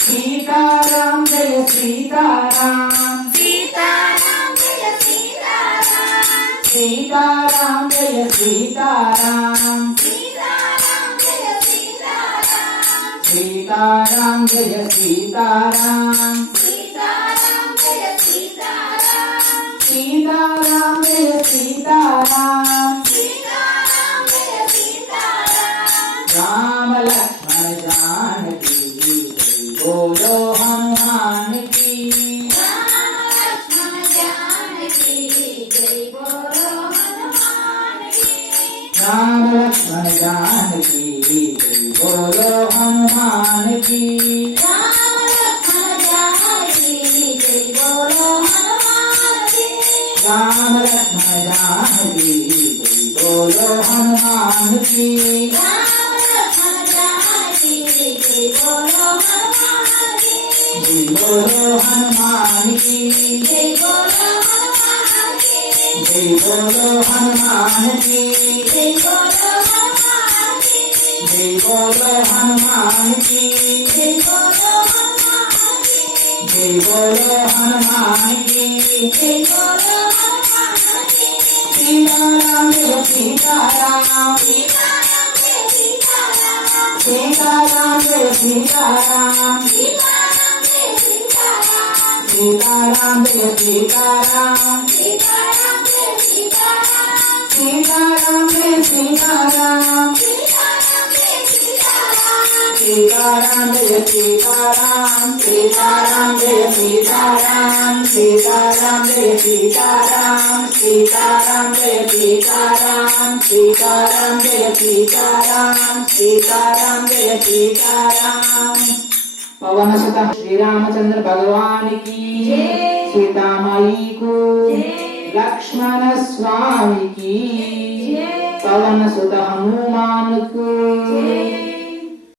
सीताराम जय सीताराम सीताराम जय सीताराम सीताराम जय सीताराम सीताराम जय सीताराम सीताराम जय सीताराम सीताराम जय सीताराम सीताराम जय सीताराम सीताराम जय सीताराम राम लक्ष्मण जानकी बोलो हनुमान की राम लक्ष्मण जानकी जय बोलो हनुमान की राम लक्ष्मण जानकी बोलो हनुमान की राम लक्ष्मण जानकी जय बोलो हनुमान की राम लक्ष्मण जानकी बोलो हनुमान की राम लक्ष्मण जानकी जय बोलो हनुमान की बोलो हनुमान की जय बोलो हनुमान की जय बोलो हनुमान की जय बोलो हनुमान की जय बोलो हनुमान की जय बोलो हनुमान की जय बोलो हनुमान की जय बोलो हनुमान की सीताराम जय सीताराम सीताराम जय सीताराम सीताराम जय सीताराम सीताराम जय सीताराम सीताराम जय सीताराम सीताराम जय सीताराम सीताराम जय सीताराम सीताराम जय सीताराम सीताराम जय सीताराम सीताराम जय सीताराम सीताराम जय सीताराम सीताराम जय सीताराम सीताराम जय सीताराम पवन सुत श्री रामचंद्र भगवान की जय। सीता माई को जय। लक्ष्मण स्वामी की जय। पवन सुत हनुमान को जय।